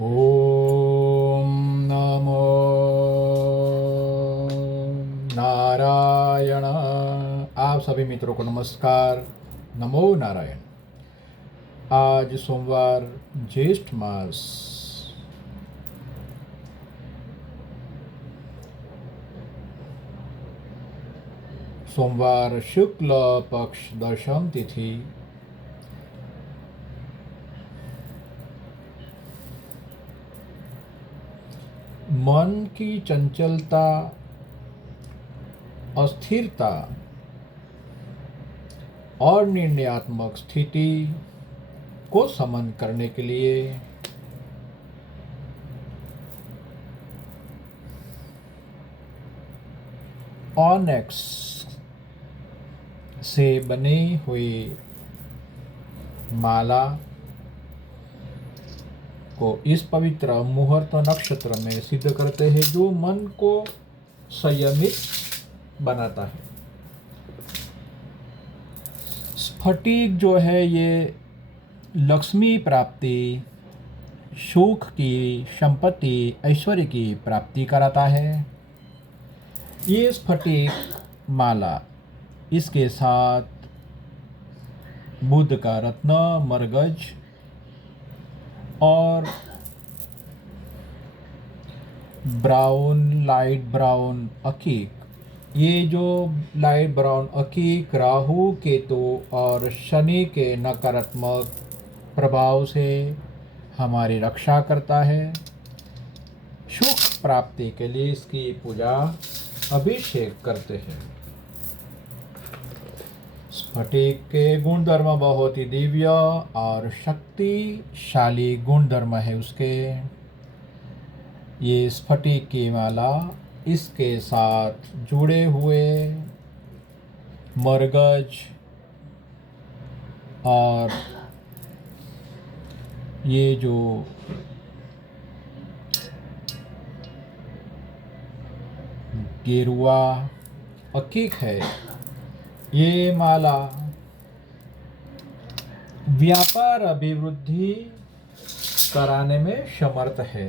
ओम नमो नारायण। आप सभी मित्रों को नमस्कार। नमो नारायण। आज सोमवार ज्येष्ठ मास सोमवार शुक्ल पक्ष दशम तिथि मन की चंचलता, अस्थिरता और निर्णयात्मक स्थिति को समन करने के लिए ऑनेक्स से बने हुए माला को इस पवित्र मुहूर्त नक्षत्र में सिद्ध करते हैं, जो मन को संयमित बनाता है। स्फटिक जो है ये लक्ष्मी प्राप्ति, सुख की, संपत्ति, ऐश्वर्य की प्राप्ति कराता है। ये स्फटिक माला, इसके साथ बुध का रत्न, मरगज और लाइट ब्राउन अकीक, ये जो लाइट ब्राउन अकीक राहु, केतु और शनि के नकारात्मक प्रभाव से हमारी रक्षा करता है। सुख प्राप्ति के लिए इसकी पूजा, अभिषेक करते हैं। स्फटिक के गुणधर्म बहुत ही दिव्य और शक्तिशाली गुणधर्म है उसके। ये स्फटिक की माला, इसके साथ जुड़े हुए मरगज और ये जो गेरुआ अकीक है, ये माला व्यापार अभिवृद्धि कराने में समर्थ है।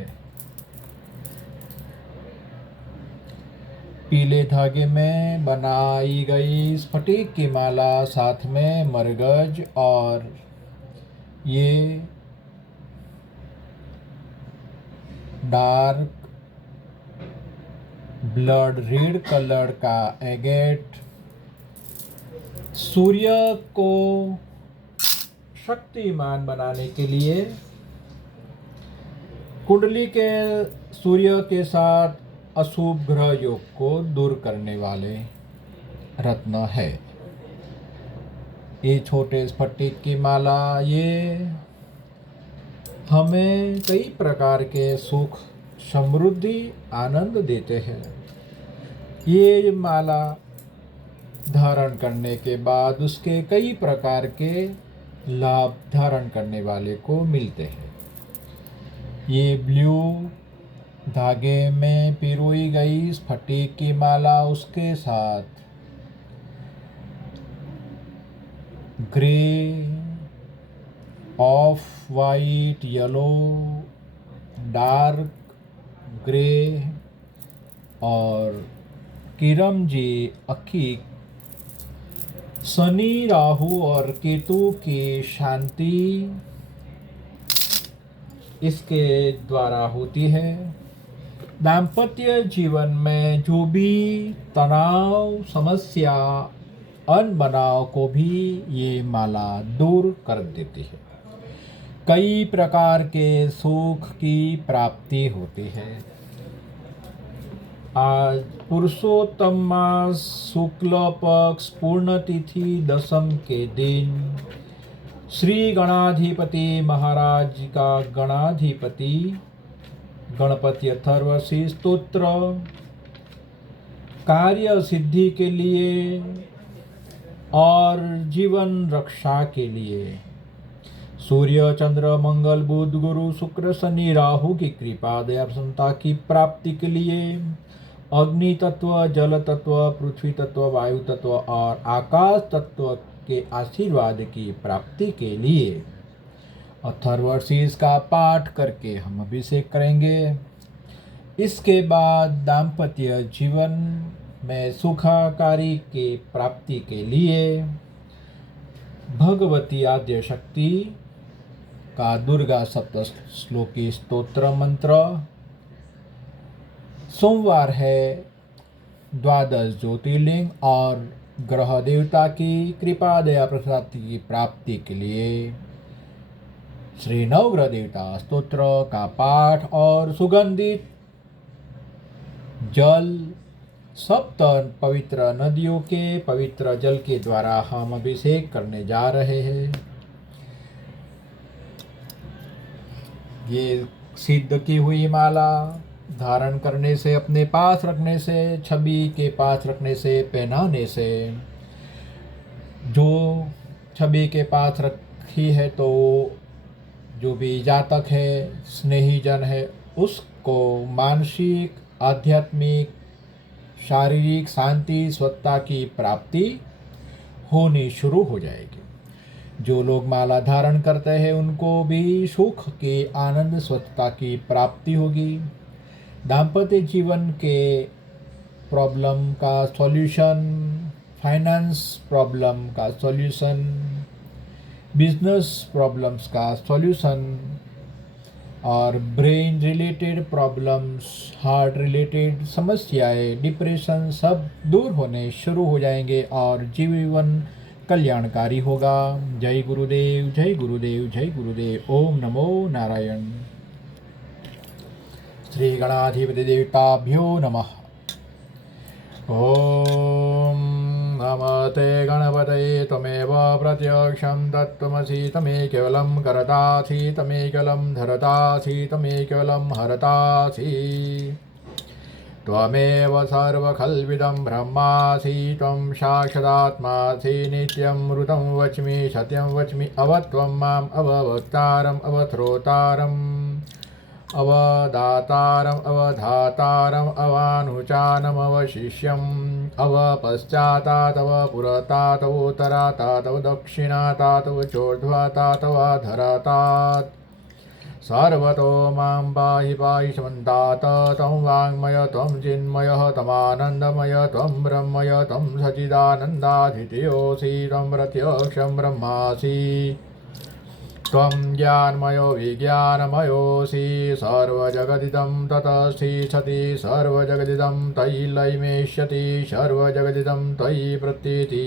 पीले धागे में बनाई गई स्फटिक की माला, साथ में मरगज और ये डार्क ब्लड रेड कलर का एगेट सूर्य को शक्तिमान बनाने के लिए, कुंडली के सूर्य के साथ अशुभ ग्रह योग को दूर करने वाले रत्न है। ये छोटे स्फटिक की माला, ये हमें कई प्रकार के सुख, समृद्धि, आनंद देते हैं। ये माला धारण करने के बाद उसके कई प्रकार के लाभ धारण करने वाले को मिलते हैं। ये ब्लू धागे में पिरोई गई स्फटिक की माला, उसके साथ grey, of white, yellow, dark grey और किरमजी अकीक शनि, राहु और केतु की शांति इसके द्वारा होती है। दाम्पत्य जीवन में जो भी तनाव, समस्या, अनबनाव को भी ये माला दूर कर देती है। कई प्रकार के सुख की प्राप्ति होती है। आज पुरुषोत्तम मास शुक्ल पक्ष पूर्ण तिथि दशम के दिन श्री गणाधिपति महाराज का गणाधिपति गणपति अथर्वशीर स्तोत्र कार्य सिद्धि के लिए और जीवन रक्षा के लिए सूर्य, चंद्र, मंगल, बुध, गुरु, शुक्र, शनि, राहु की कृपा, दया, प्रसन्नता की प्राप्ति के लिए अग्नि तत्व, जल तत्व, पृथ्वी तत्व, वायु तत्व और आकाश तत्व के आशीर्वाद की प्राप्ति के लिए अथर्वशीष का पाठ करके हम अभिषेक करेंगे। इसके बाद दाम्पत्य जीवन में सुखाकारी के प्राप्ति के लिए भगवती आद्य शक्ति का दुर्गा सप्तश्लोकी स्तोत्र मंत्र, सोमवार है, द्वादश ज्योतिर्लिंग और ग्रह देवता की कृपा दया प्रसाद की प्राप्ति के लिए श्री नवग्रह देवता स्तोत्र का पाठ और सुगंधित जल सप्त पवित्र नदियों के पवित्र जल के द्वारा हम अभिषेक करने जा रहे हैं। ये सिद्ध की हुई माला धारण करने से, अपने पास रखने से, छवि के पास रखने से, पहनाने से, जो छवि के पास रखी है तो जो भी जातक है, स्नेही जन है, उसको मानसिक, आध्यात्मिक, शारीरिक शांति, स्वच्छता की प्राप्ति होनी शुरू हो जाएगी। जो लोग माला धारण करते हैं उनको भी सुख के, आनंद, स्वच्छता की प्राप्ति होगी। दाम्पत्य जीवन के प्रॉब्लम का सॉल्यूशन, फाइनेंस प्रॉब्लम का सॉल्यूशन, बिजनेस प्रॉब्लम्स का सॉल्यूशन और brain related problems, heart related समस्याएं, डिप्रेशन सब दूर होने शुरू हो जाएंगे और जीवन कल्याणकारी होगा। जय गुरुदेव, जय गुरुदेव, जय गुरुदेव। ओम नमो नारायण। श्री गणाधिपति देवताभ्यो नमः। ओम नमस्ते गणपतये त्वमेव प्रत्यक्षं तत्त्वमसि तमेकेवलं करतासि तमेकेवलं धरतासि तमेकेवलं हरतासि त्वमेव सर्वखल्विदं ब्रह्मासि त्वं साक्षादात्मासि नित्यं ऋतं वच्मि सत्यं वच्मि अवत्वं माम् अववक्तारम् अवश्रोतारम् अवदातारम् अवधातारम् अवानुचानम् अवशिष्यम् अवपश्चातात् अवपुरतात् अवोत्तरातात् अवदक्षिणातात् अवचोर्ध्वातात् अवधरातात् सर्वतो मां पाहि पाहि समन्तात् त्वं वाङ्मय त्वं चिन्मयः त्वमानन्दमय त्वं ब्रह्मय त्वं सच्चिदानन्दाधिदेवोऽसि त्वं प्रत्यक्षं ब्रह्मासि त्वं ज्ञानमयो विज्ञानमयोऽसि सर्वजगदिदं ततस्थिति सर्वजगदिदं तयि लयमेष्यति सर्वजगदिदं तयि प्रतीति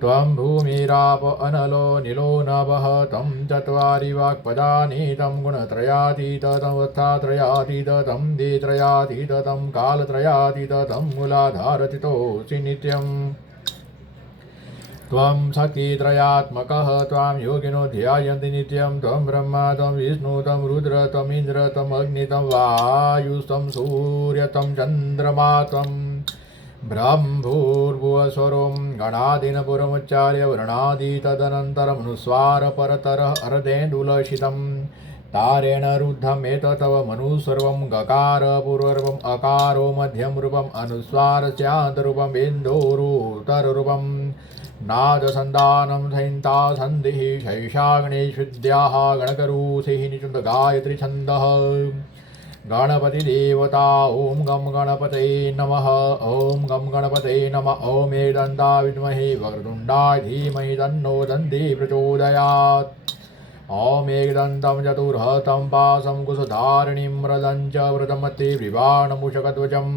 त्वं भूमिराप अनलो निलो नभः तं चत्वारि वाक्पदानि तं गुणत्रयातीत तमवस्थात्रयातीत तं देत्रयातीत तं कालत्रयातीत तं मूलाधारतितोऽसि नित्यम् त्वं शक्तित्रयात्मकः त्वां योगिनो ध्यायन्ति नित्यं त्वं ब्रह्मा त्वं विष्णु त्वं रुद्र त्वम् इन्द्र त्वम् अग्नि त्वं वायु त्वं सूर्य त्वं चन्द्रमा त्वं ब्रह्मभूर्भुवस्वरं गणादिनपुरमुच्चार्य वर्णादि तदनन्तरमनुस्वार परतरः अर्धेन्दुलसितं तारेण रुद्धम् एतत्तव मनुस्वर्वं गकार पूर्वरूपम् अकारो मध्यं रूपम् अनुस्वारस्यान्तरूपम् इन्दोरुतररूपम् नादसन्धानं सहिता सन्धिः शैषा गणेशविद्याः गणकरूषिः निचुन्द गायत्री छन्दः गणपतिदेवता ॐ गं गणपतये नमः ॐ गं गणपतये नमः ॐ एकदन्ता विद्महे वक्रतुण्डाय धीमहि तन्नो दन्ती प्रचोदयात् ॐ एकदन्तं चतुर्हस्तं पाशं कुशधारिणीं व्रतं च व्रतमति विवाणमुषकध्वजम्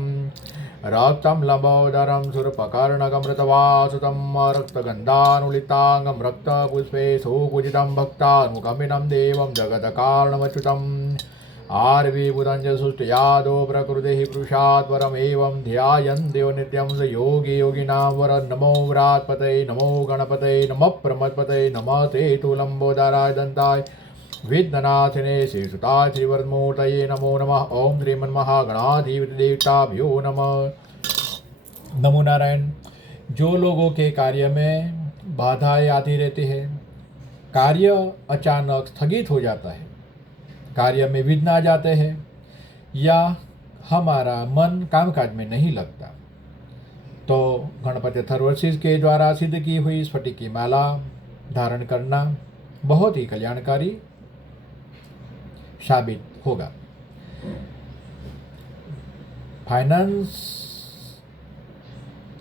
रक्तं लम्बोदरं सुरपकर्णकमृतवासुतं रक्तगन्धानुलिताङ्गं रक्तपुष्पे सुपूजितं भक्तानुकम्पिनं देवं जगत्कारणमच्युतम् आर्विभूतं च सुष्ठुयादो प्रकृतिः पुरुषात् परमेवं ध्यायन् देव नित्यं स योगी योगिनां वर नमो व्रात्पतये नमो गणपतये नमः प्रमथपतये नमः ते तु लम्बोदराय दन्ताय विघ्ननाशिने श्रीसुताय श्रीवरदमूर्तये नमो नमः। ओम श्रीमन्महागणाधिपति देवताभ्यो नमः। नमो नारायण। जो लोगों के कार्य में बाधाएं आती रहती है, कार्य अचानक स्थगित हो जाता है, कार्य में विघ्न आ जाते हैं या हमारा मन कामकाज में नहीं लगता, तो गणपति अथर्वशीष के द्वारा सिद्ध की हुई स्फटिक की माला धारण करना, बहुत ही कल्याणकारी साबित होगा। फाइनेंस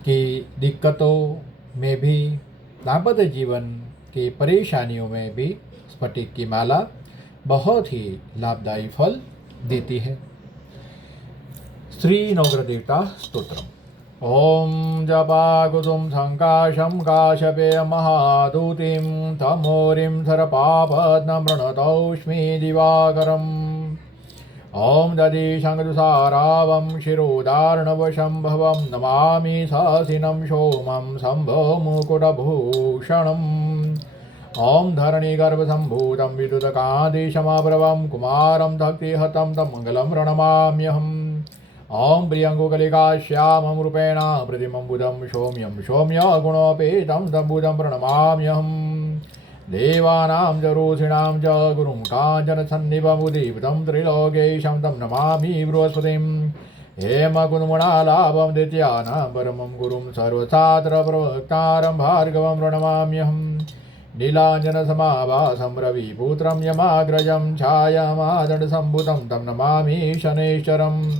की दिक्कतों में भी, दाम्पत्य जीवन की परेशानियों में भी स्फटिक की माला बहुत ही लाभदायी फल देती है। श्री नवग्रह देवता स्तोत्र। ओम जपाकुसुम संकाशम काशपेय महादूतिम तमोरिम सरपापद्म प्रणतौष्मी दिवाकरम। ओम दधिशंगदुसारावं शिरोदार्णवशंभवं नमामि सासिनं सोमं शम्भो मुकुटभूषणम्। ओम धरणीगर्भसम्भूतं विद्युतकान्तिशमाप्रभं कुमारं धक्तिहतं तं मङ्गलं प्रणमाम्यहम्। ओम प्रियङ्गुकलिकाश्यामं रूपेण प्रतिमं बुधं सौम्यं सौम्यगुणोपेतं तं बुधं प्रणमाम्यहम्। देवानां च ऋषीणां च गुरुं काञ्चनसन्निभमुदीप्तं त्रिलोकेशं तं नमामि बृहस्पतिं। हेमकुन्मणालाभं द्वितीयानां परमं गुरुं सर्वशास्त्रप्रवक्तारं भार्गवं प्रणमाम्यहम्। नीलाञ्जनसमाभासं रविपुत्रं यमाग्रजं छायामादण्डसम्भुतं तं नमामि शनैश्चरम्।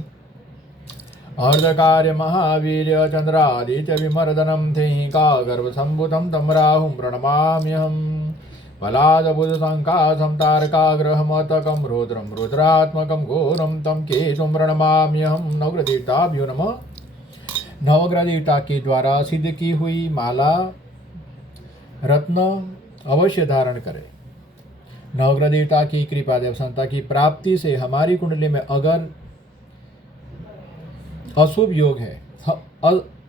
अर्धकार्यमहावीर्यचन्द्रादित्यविमर्दनं थिकागर्भसम्भुतं तं राहुं प्रणमाम्यहम्। फलादबुधसङ्काशं तारकाग्रहमतकं रुद्रं रुद्रात्मकं घोरं तं केतुं प्रणमाम्यहं। नवग्रहदेवताभ्यो नमः। नवग्रह देवता के द्वारा सिद्ध की हुई माला रत्न अवश्य धारण करें। नवग्रह देवता की कृपा देवसंता की प्राप्ति से हमारी कुंडली में अगर अशुभ योग है,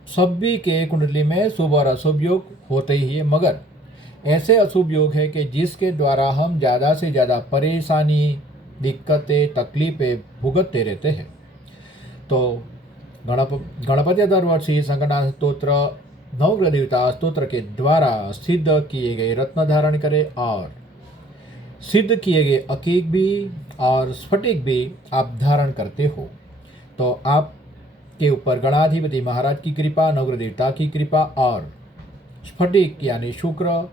सभी के कुंडली में शुभ और अशुभ योग होते ही है, मगर ऐसे अशुभ योग है कि जिसके द्वारा हम ज़्यादा से ज़्यादा परेशानी, दिक्कतें, तकलीफें भुगतते रहते हैं। तो गणपति अथर्वशीर्ष संकटनाशन स्तोत्र नवग्रह देवता स्तोत्र के द्वारा सिद्ध किए गए रत्न धारण करें और सिद्ध किए गए अकीक भी और स्फटिक भी आप धारण करते हो तो आप के ऊपर गणाधिपति महाराज की कृपा, नवग्रह देवता की कृपा और स्फटिक यानी शुक्र,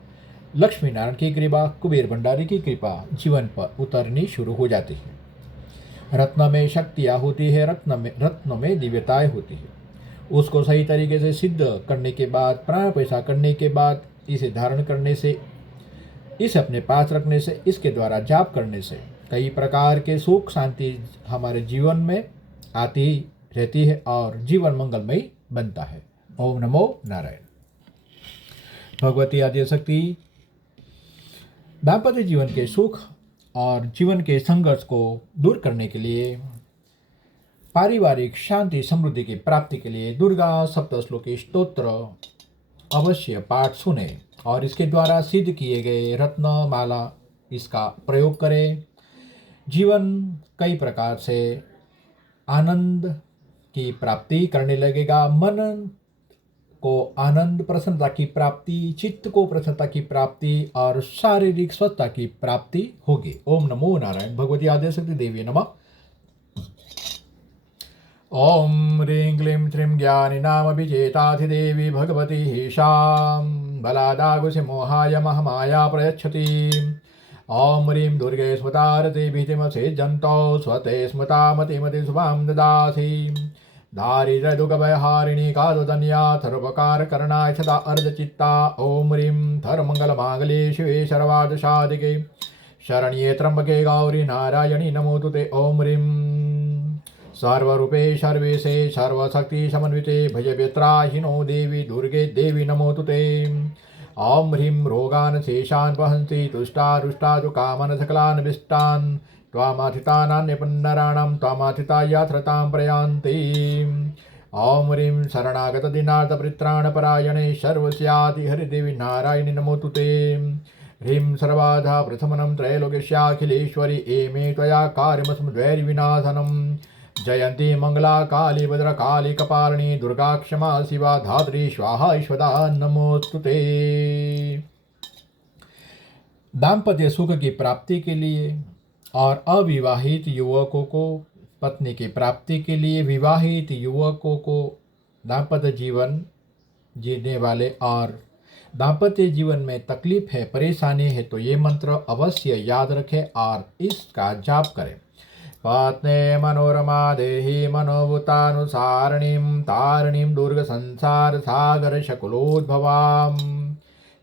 लक्ष्मी नारायण की कृपा, कुबेर भंडारी की कृपा जीवन पर उतरनी शुरू हो जाती है। रत्न में शक्तियाँ होती है, रत्न में दिव्यताएँ होती है। उसको सही तरीके से सिद्ध करने के बाद, प्राण पैसा करने के बाद, इसे धारण करने से, इसे अपने पास रखने से, इसके द्वारा जाप करने से कई प्रकार के सुख शांति हमारे जीवन में आती रहती है और जीवन मंगलमय बनता है। ओम नमो नारायण। भगवती आद्यशक्ति दाम्पत्य जीवन के सुख और जीवन के संघर्ष को दूर करने के लिए, पारिवारिक शांति समृद्धि की प्राप्ति के लिए दुर्गा सप्तश्लोकी स्तोत्र अवश्य पाठ सुने और इसके द्वारा सिद्ध किए गए रत्न माला इसका प्रयोग करें। जीवन कई प्रकार से आनंद की प्राप्ति करने लगेगा। मन को आनंद, प्रसन्नता की प्राप्ति, चित्त को प्रसन्नता की प्राप्ति और शारीरिक स्वस्थता की प्राप्ति होगी। ओम नमो नारायण। भगवती आद्यशक्ति देवी नमः। ओम ह्रीं क्लीं श्रीं ज्ञानी नाम विजेताधिदेवी भगवती शां बलादागुसिमोहाय महमाया प्रयच्छति। ओम ह्रीं दुर्गे स्मृतारति भीतिमसेज्जन्तौ स्वते स्मृतामतिमति शुभां ददासि। दारिद्र्यदुःखभयहारिणी कादधन्या सर्वकारकरणाय सदा अर्धचित्ता। ओम ह्रीं धर्ममङ्गलमाङ्गल्ये शिवे सर्वार्थसाधिके शरण्ये त्र्यम्बके गौरी नारायणी नमोस्तुते। ओम ह्रीं सर्वरूपे सर्वेशे सर्वशक्ति समन्विते भयव्यत्राहिनो देवी दुर्गे देवी नमोस्तुते। ओम ह्रीं रोगान् शेषान् वहन्ति तुष्टारुष्टादुकामान् सकलान् विष्टान् त्वामाथितानान्यपन्नराणां त्वामाथिता यात्रतां प्रयान्ति। ओम ह्रीं शरणागतदीनार्थपरित्राणपरायणे सर्वस्याति हरिदेवी नारायणि नमोस्तुते। ह्रीं सर्वाधा प्रथमनं त्रैलोक्यस्याखिलेश्वरी एमे त्वया कार्यमस्मद्वैरिविनाशनं। जयन्ती मंगला काली भद्रकाली कपालिनी दुर्गा क्षमा शिवा धात्री स्वाहा ईश्वरा नमोस्तुते। दाम्पत्य सुख की प्राप्ति के लिए और अविवाहित युवकों को पत्नी की प्राप्ति के लिए, विवाहित युवकों को दाम्पत्य जीवन जीने वाले और दाम्पत्य जीवन में तकलीफ है, परेशानी है तो ये मंत्र अवश्य याद रखें और इसका जाप करें। पत्नी मनोरमा देहि मनोभूतानुसारिणीं तारिणीं दुर्ग संसार सागर शकुलोद्भवाम्।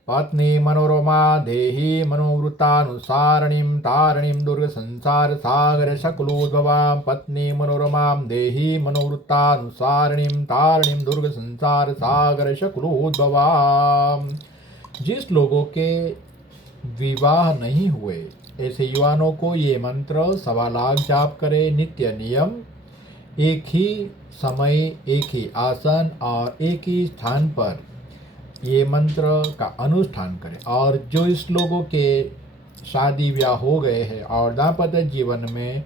पत्नी मनोरमा देहि मनोवृत्तानुसारिणीं तारिणीं दुर्ग संसार सागर शकुलोद्भवां। पत्नी मनोरमां देहि मनोवृत्तानुसारिणीं तारिणीं दुर्ग संसार सागर शकुलोद्भवां। जिस लोगों के विवाह नहीं हुए ऐसे युवानों को ये मंत्र 1.25 लाख जाप करे। नित्य नियम एक ही समय, एक ही आसन और एक ही स्थान पर ये मंत्र का अनुष्ठान करें। और जो इस लोगों के शादी ब्याह हो गए हैं और दाम्पत्य जीवन में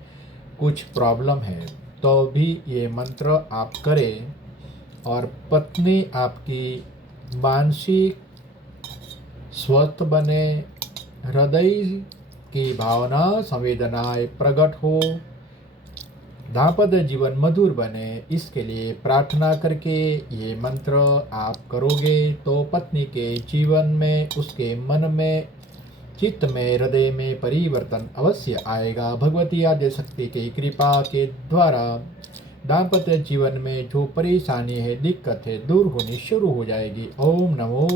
कुछ प्रॉब्लम है तो भी ये मंत्र आप करें और पत्नी आपकी मानसिक स्वस्थ बने, हृदय की भावना संवेदनाएं प्रकट हो, दाम्पत्य जीवन मधुर बने, इसके लिए प्रार्थना करके ये मंत्र आप करोगे तो पत्नी के जीवन में, उसके मन में, चित्त में, हृदय में परिवर्तन अवश्य आएगा। भगवती आद्य शक्ति की कृपा के द्वारा दाम्पत्य जीवन में जो परेशानी है, दिक्कत है, दूर होनी शुरू हो जाएगी। ओम नमो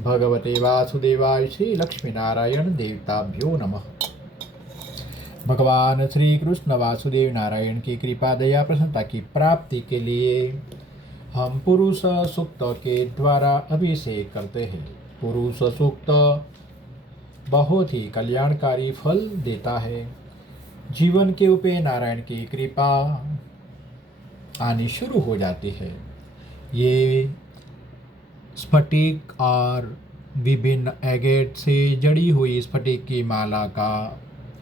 भगवते वासुदेवाय श्री लक्ष्मी नारायण देवताभ्यो नमः। भगवान श्री कृष्ण वासुदेव नारायण की कृपा दया प्रसन्नता की प्राप्ति के लिए हम पुरुष सूक्त के द्वारा अभिषेक करते हैं। पुरुष सूक्त बहुत ही कल्याणकारी फल देता है। जीवन के ऊपर नारायण की कृपा आनी शुरू हो जाती है। ये स्फटिक और विभिन्न एगेट से जड़ी हुई स्फटिक की माला का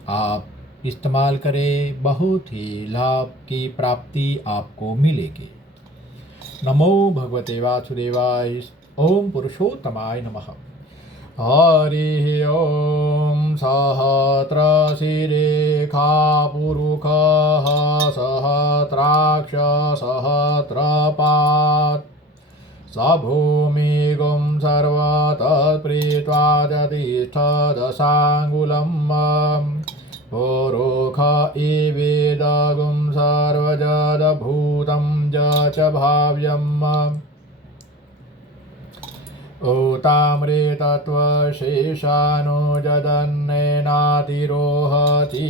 आप इस्तेमाल करें, बहुत ही लाभ की प्राप्ति आपको मिलेगी। नमो भगवते वासुदेवाय। ओम पुरुषोत्तमाय नमः। हरि ओम। सहस्रशिरेखा पुरुषः सहस्राक्ष सहस्रपात् स भूमिगुं सर्वतत्प्रीत्वा दतिष्ठदशाङ्गुलम् पुरुष इवेदगुं सर्वजडभूतं च भाव्यम् ऊतामृतत्वशेषानुजदन्नेनातिरोहति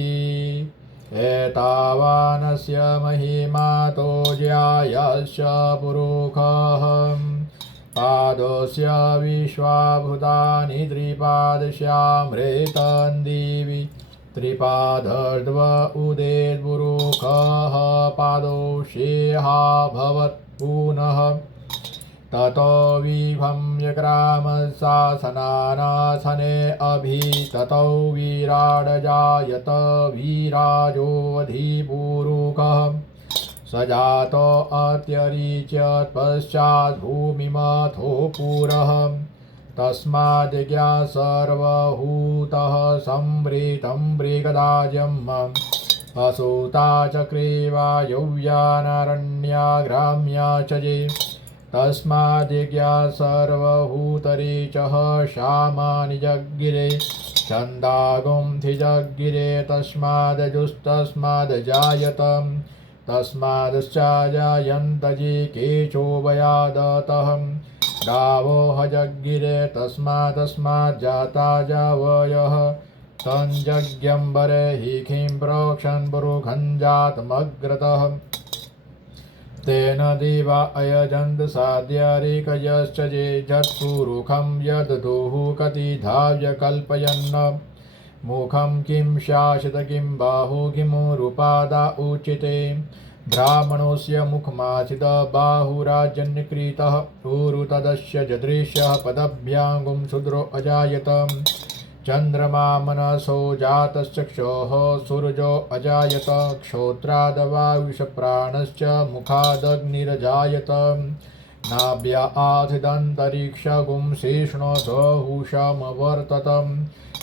एतावानस्य महिमा तो ज्यायस्य पुरुषः पादस्य विश्वाभूतानि त्रिपादस्यामृतं दिवि त्रिपादर्ध्व उदेर्पुरुषः पादोषेहा भवत् पुनः ततो विभम्यग्रामशासनानासने अभि ततो विराडजायत विराजोऽधिपुरुषः स जातो अत्यरिच्यत् पश्चात् भूमिमथो पुरः तस्माद्ज्ञा सर्वभूतः संवृतं मृगदाजम् असुता चक्रे वायव्यानारण्याग्राम्या च ये तस्माद्ज्ञा सर्वभूतरीचः शामानि जगिरे छन्दागुं धिजगिरे तस्मादजुस्तस्मादजायतम् तस्मादश्चाजायन्त ये केचोभयादतः गावो हजगिरे तस्मादजाता जावयः तञ्जज्ञम्बरे हिखिं प्रोक्षन् पुरुखं जातमग्रतः तेन देवा अयजन्त साध्यारेकयश्च ये जत्पुरुखं यदधुः कतिधाव्य कल्पयन् मुखं किं शाश्वत किं बाहु किमुरुपादा उच्यते ब्राह्मणोऽस्य मुखमासिद बाहुराजन्यकृतः ऊरु तदस्य जदृश्यः पदभ्याङ्गुं शूद्रो अजायत चन्द्रमा मनसो जातश्चक्षोः सूर्यो अजायत क्षोत्रादवायुषप्राणश्च मुखादग्निरजायत नाभ्या आधिदन्तरिक्षगुं शेषणो सहुषमवर्तत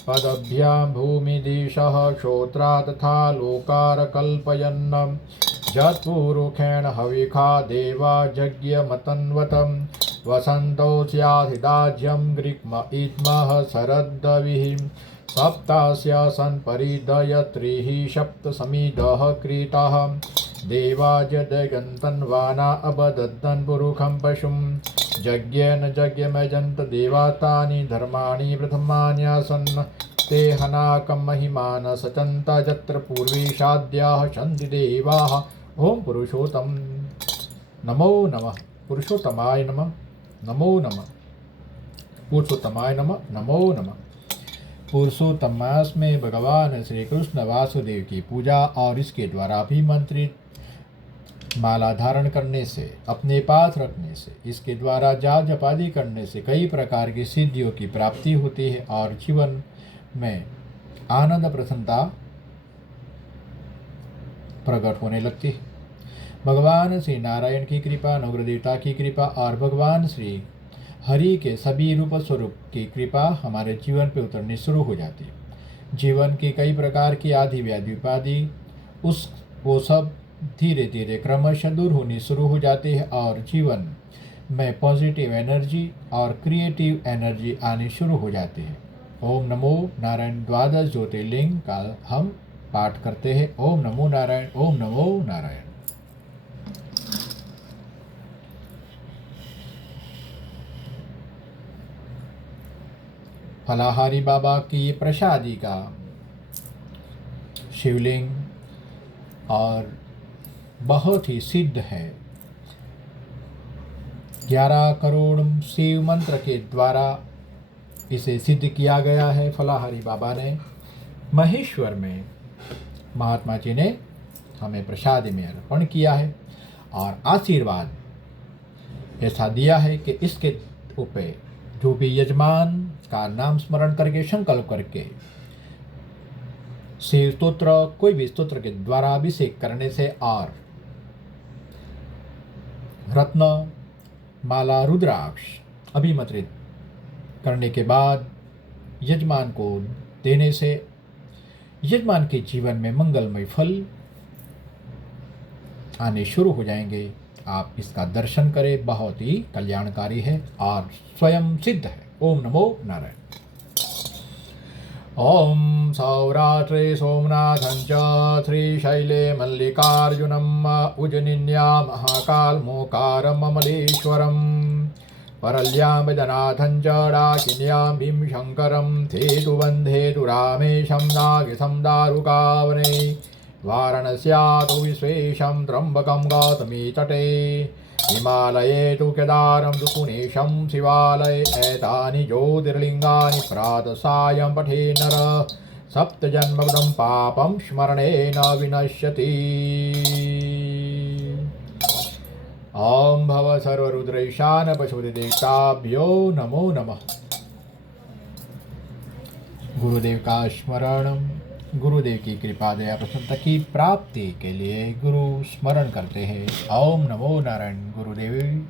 पदभ्यां भूमिदिशः श्रोत्रा तथा लोकार कल्पयन् जत्पुरुषेण हविखा देवा यज्ञमतन्वतं वसन्तोऽस्याधिदाज्यं ग्रीक्म इत्मः शरद्दविः सप्तास्य सन्परिदयत्रिः सप्तसमिदः कृतः देवाजदगन्तन्वाना अबदद्दन् पुरुखं पशुं यज्ञेन यज्ञमजन्त देवातानि धर्माणि प्रथमान्यासन् ते हनाकं महिमान सचन्त यत्र पूर्वीषाद्याः सन्ति देवाः। ओम पुरुषोत्तम नमो नमः, पुरुषोत्तमाय नमः, नमो नमः, पुरुषोत्तमाय नमः, नमो नमः। पुरुषोत्तम मास में भगवान श्री कृष्ण वासुदेव की पूजा और इसके द्वारा अभिमंत्रित माला धारण करने से, अपने पास रखने से, इसके द्वारा जाप जपादि करने से कई प्रकार की सिद्धियों की प्राप्ति होती है और जीवन में आनंद प्रसन्नता प्रकट होने लगती है। भगवान श्री नारायण की कृपा, नवग्रह देवता की कृपा और भगवान श्री हरि के सभी रूप स्वरूप की कृपा हमारे जीवन पे उतरनी शुरू हो जाती है। जीवन की कई प्रकार की आदि व्याधि उपाधि वो सब धीरे धीरे क्रमशः दूर होनी शुरू हो जाती है और जीवन में पॉजिटिव एनर्जी और क्रिएटिव एनर्जी आनी शुरू हो जाती है। ओम नमो नारायण 12 ज्योतिर्लिंग का हम पाठ करते हैं। ओम नमो नारायण, ओम नमो नारायण। फलाहारी बाबा की प्रसादी का शिवलिंग और बहुत ही सिद्ध है। 11 करोड़ शिव मंत्र के द्वारा इसे सिद्ध किया गया है। फलाहारी बाबा ने महेश्वर में महात्मा जी ने हमें प्रसादी में अर्पण किया है और आशीर्वाद ऐसा दिया है कि इसके ऊपर जो भी यजमान का नाम स्मरण करके संकल्प करके शिव स्तोत्र, कोई भी स्तोत्र के द्वारा अभिषेक करने से और रत्न माला रुद्राक्ष अभिमंत्रित करने के बाद यजमान को देने से यजमान के जीवन में मंगलमय फल आने शुरू हो जाएंगे। आप इसका दर्शन करें, बहुत ही कल्याणकारी है और स्वयं सिद्ध है। ओम नमो नारायण। ओम सौरात्रे सोमनाथं च श्रीशैले मल्लिकार्जुनम् उज्जयिन्या महाकालमोकारम् अमलेश्वरम् परल्यां वैद्यनाथं च डाकिन्यां भीमशङ्करं सेतुबन्धेतु रामेशं नागेशं दारुकावने वाराणस्यां विश्वेशं त्र्यम्बकं गौतमी तटे हिमालये तु केदारं ऋषिकेशं शिवालये एतानि ज्योतिर्लिङ्गानि प्रातः पठे नर सप्तजन्मकृतं पापं स्मरणेन विनश्यति। ओम भव सर्वरुद्रैशान पशुदेवताभ्यो नमो नमः। गुरुदेव का स्मरण, गुरुदेव की कृपा दया प्रसन्नता की प्राप्ति के लिए गुरु स्मरण करते हैं। ओम नमो नारायण। गुरुदेव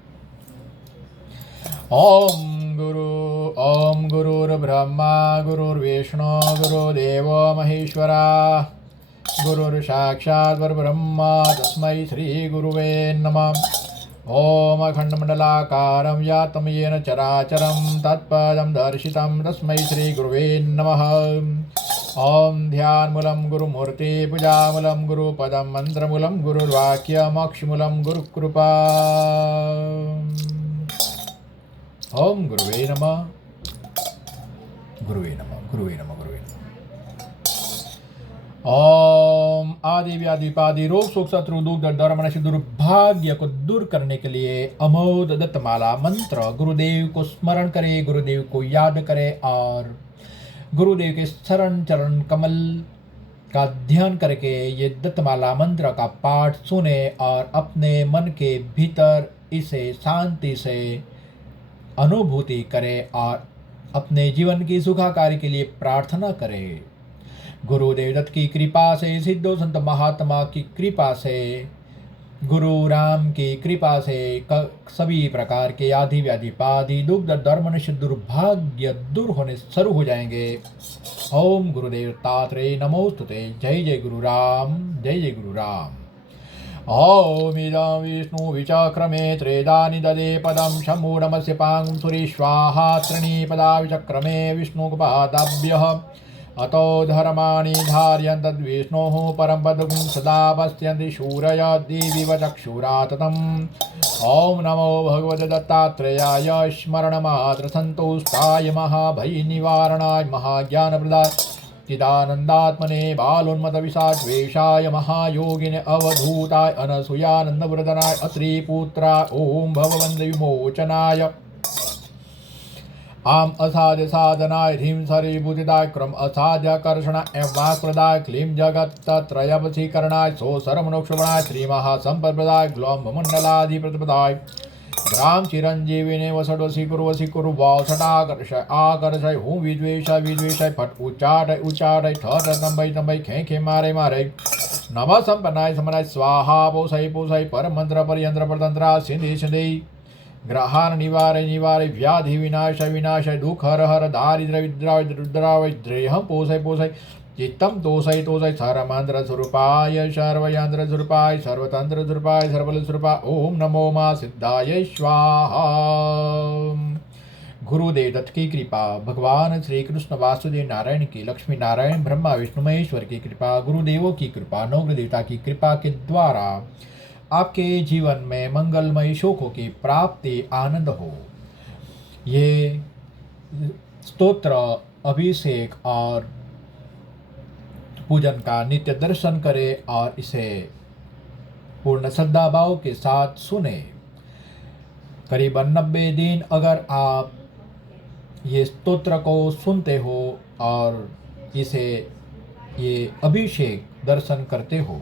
ओम गुरुर्ब्रह्मा गुरुर्विष्णु गुरुदेव महेश्वरा गुरुर्साक्षात् परब्रह्म तस्मै श्री गुरुवे नमः। ओम अखंडमंडलाकारं व्याप्तं येन चराचरं तत्पदं दर्शितं तस्मै श्री गुरुवे नमः। ओम ध्यानमूलं गुरुमूर्ति पूजामूलं गुरुपदं मंत्रमूलं गुरुर्वाक्य मोक्षमूलं गुरुकृपा। ओम गुरुवे नमः, गुरुवे नमः, गुरुवे नमः, गुरुवे नमः। ओम आदि व्याधिपादि रोग शोक शत्रु दुख दर्द मनुष्य दुर्भाग्य को दूर करने के लिए अमोद दत्तमाला मंत्र गुरुदेव को स्मरण करें, गुरुदेव को याद करें और गुरुदेव के शरण चरण कमल का ध्यान करके ये दत्तमाला मंत्र का पाठ सुने और अपने मन के भीतर इसे शांति से अनुभूति करें और अपने जीवन की सुखाकारी के लिए प्रार्थना करें। गुरुदेव दत्त की कृपा से, सिद्धो संत महात्मा की कृपा से, गुरु राम की कृपा से सभी प्रकार के आदि व्याधि पादि दुख दर्द मनुष्य दुर्भाग्य दूर होने शुरू हो जाएंगे। ओम गुरुदेव तात्रेय नमोस्तुते। जय जय गुरु राम, जय जय गुरु राम। ॐ विष्णु विचक्रमे त्रेदानि ददे पदं शम्भो नमस्य पांसुरी स्वाहा त्रीणि पदा विचक्रमे विष्णुपादाभ्यः अतो धर्माणि धार्यन् तद्विष्णोः परं पदं सदा पश्यन्ति शूरय देवीव चक्षुरा ततम् ॐ नमो भगवते दत्तात्रेयाय स्मरणमात्रसन्तुष्टाय महाभयनिवारणाय महाज्ञानप्रदाय चिदानन्दात्मने बालोन्मतविषाद्वेषाय महायोगिने अवधूताय अनसूयानन्दवृदनाय अत्रिपुत्राय ॐ भवबन्धविमोचनाय आम असाध्य साधनाय ह्रीं सरिभूतिदाय क्रम असाध्य कर्षणाय वाक्प्रदाय क्लीं जगत्त्रयवशीकरणाय सोऽसरमनोक्षणाय श्रीमहासम्पदाय ग्लोम्भमण्डलाधिप्रतिपदाय ग्राम चिरंजीविने वसडवसी कुरु वासटाकर्षय आकर्षय हूँ विद्वेषय फट उच्चाटय ठट तंबई खे मारे नम संपन्नाय समनाय स्वाहा पोषय पर मंत्र परयंत्र परतंत्रा सिंधि ग्रहान निवारय व्याधि विनाशय दुख हर दारिद्र विद्रावय द्रेहम पोषय चित्तम तोषय सर्वमंत्र स्वरूपाय सर्वयंत्र स्वरूपाय सर्वतंत्र स्वरूपाय सर्वबल स्वरूपाय ओम नमो मा सिद्धाय स्वाहा। गुरुदेव दत्त की कृपा, भगवान श्री कृष्ण वासुदेव नारायण की, लक्ष्मी नारायण ब्रह्मा विष्णु महेश्वर की कृपा, गुरुदेवों की कृपा, नवग्रह देवता की कृपा के द्वारा आपके जीवन में मंगलमय सुखों की प्राप्ति आनंद हो। ये स्तोत्र अभिषेक और पूजन का नित्य दर्शन करें और इसे पूर्ण श्रद्धा भाव के साथ सुने। करीबन 90 दिन अगर आप ये स्तोत्र को सुनते हो और इसे ये अभिषेक दर्शन करते हो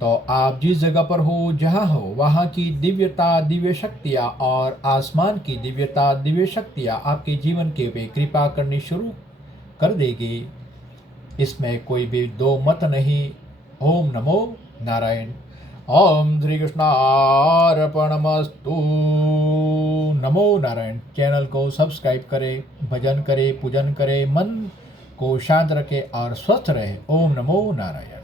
तो आप जिस जगह पर हो, जहाँ हो, वहाँ की दिव्यता, दिव्य शक्तियाँ और आसमान की दिव्यता, दिव्य शक्तियाँ आपके जीवन के पे कृपा करनी शुरू कर देगी। इसमें कोई भी दो मत नहीं। ओम नमो नारायण। ओम श्री कृष्णार्पणमस्तु। नमो नारायण। चैनल को सब्सक्राइब करें, भजन करें, पूजन करें, मन को शांत रखें और स्वस्थ रहे। ओम नमो नारायण।